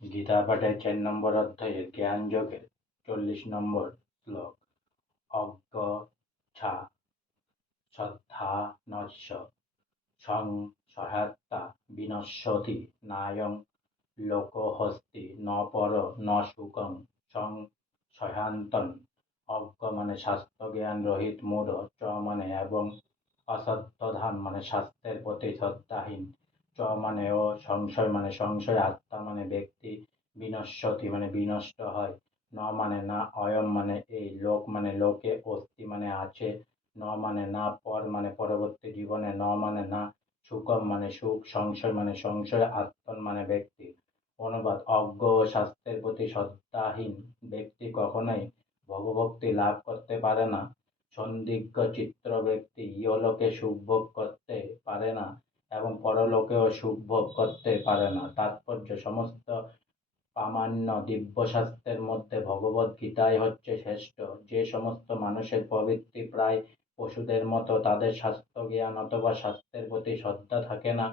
গীতা পাঠের ৪ নম্বর অধ্যায়ের জ্ঞান যোগের ৪০ নম্বর শ্লোক। অজ্ঞ-ছা শ্রদ্ধানস্য সংশয়াত্মা বিনশ্যতি নায়ং লোকোऽস্তি ন পর ন সুখং সংশয়ান্তং। অজ্ঞ মানে শাস্ত্র জ্ঞান রহিত মূঢ়, চ মানে এবং অশ্রদ্ধান মানে শাস্ত্রের প্রতি শ্রদ্ধাহীন, চ মানে ও, সংশয় মানে সংশয়, আত্মা মানে ব্যক্তি, বিনশ্যতি মানে বিনষ্ট হয়, ন মানে না, অয়ম মানে এই, লোক মানে লোকে, অস্তি মানে আছে, ন মানে না, পর মানে পরবর্তী জীবনে, ন মানে না, সুখম মানে সুখ, সংশয় মানে সংশয়, আত্মন মানে ব্যক্তি। অনুবাদ: অজ্ঞ ও শাস্ত্রের প্রতি শ্রদ্ধাহীন ব্যক্তি কখনোই ভগভক্তি লাভ করতে পারে না। সন্দিগ্ধ চিত্ত ব্যক্তি ইহলোকে সুখ ভোগ করতে পারে না এবং পরলোকেও সুখ ভোগ করতে পারে না। তাৎপর্য: সমস্ত প্রামাণ্য দিব্যশাস্ত্রের মধ্যে ভগবদ্গীতাই হচ্ছে শ্রেষ্ঠ। যে সমস্ত মানুষের প্রবৃত্তি প্রায় পশুদের মতো, তাদের শাস্ত্রজ্ঞান অথবা শাস্ত্রের প্রতি শ্রদ্ধা থাকে না।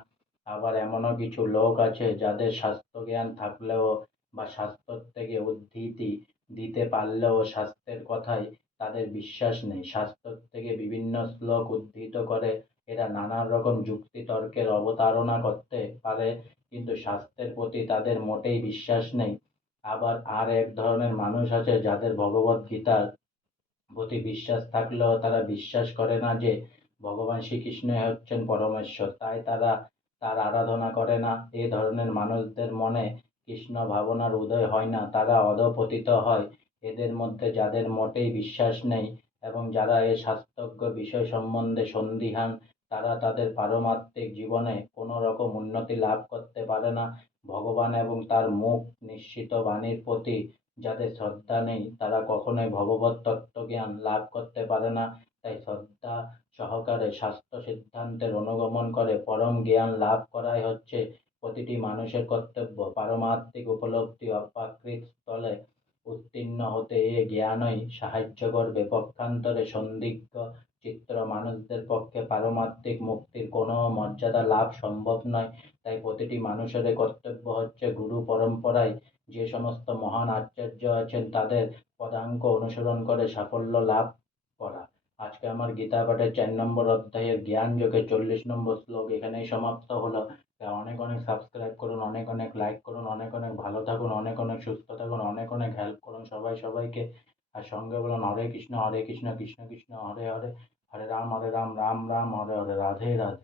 আবার এমনও কিছু লোক আছে যাদের শাস্ত্রজ্ঞান থাকলেও বা শাস্ত্র থেকে উদ্ধৃতি দিতে পারলেও শাস্ত্রের কথায় তাদের বিশ্বাস নেই। শাস্ত্র থেকে বিভিন্ন শ্লোক উদ্ধৃত করে এরা নানান রকম যুক্তি তর্কের অবতারণা করতে পারে, কিন্তু শাস্ত্রের প্রতি তাদের মোটেই বিশ্বাস নেই। আবার আর এক ধরনের মানুষ আছে যাদের ভগবদ্গীতার প্রতি বিশ্বাস থাকলেও তারা বিশ্বাস করে না যে ভগবান শ্রীকৃষ্ণই হচ্ছেন পরমেশ্বর, তাই তারা তার আরাধনা করে না। এ ধরনের মানুষদের মনে কৃষ্ণ ভাবনার উদয় হয় না, তারা অধঃপতিত হয়। এদের মধ্যে যাদের মোটেই বিশ্বাস নেই এবং যারা এ শাস্ত্রজ্ঞ বিষয় সম্বন্ধে সন্দিহান, তারা তাদের পারমার্থিক জীবনে কোনো রকম উন্নতি লাভ করতে পারে না। ভগবান এবং তার মুখ নিঃসৃত বাণীর প্রতি যাদের শ্রদ্ধা নেই, তারা কখনোই ভগবত তত্ত্বজ্ঞান লাভ করতে পারে না। তাই শ্রদ্ধা সহকারে শাস্ত্র সিদ্ধান্তের অনুগমন করে পরম জ্ঞান লাভ করাই হচ্ছে প্রতিটি মানুষের কর্তব্য। পারমার্থিক উপলব্ধি অপ্রাকৃত স্থলে উত্তীর্ণ হতে এ জ্ঞানই সাহায্য করবে। পক্ষান্তরে সন্দিগ্ধ চিত্ত মানুষদের পক্ষে পারমার্থিক মুক্তির কোনো মর্যাদা লাভ সম্ভব নয়। তাই প্রতিটি মানুষের কর্তব্য হচ্ছে গুরু পরম্পরায় যে সমস্ত মহান আচার্য আছেন তাদের পদাঙ্ক অনুসরণ করে সাফল্য লাভ করা। আজকে আমার গীতা পাঠের ৪ নম্বর অধ্যায়ের জ্ঞান যোগের ৪০ নম্বর শ্লোক এখানেই সমাপ্ত হলো। অনেক অনেক সাবস্ক্রাইব করুন, অনেক অনেক লাইক করুন, অনেক অনেক ভালো থাকুন, অনেক অনেক সুস্থ থাকুন, অনেক অনেক হেল্প করুন সবাই সবাইকে। আর সঙ্গে বলুন হরে কৃষ্ণ কৃষ্ণ কৃষ্ণ হরে হরে, হরে রাম রাম রাম হরে হরে, রাধে রাধে।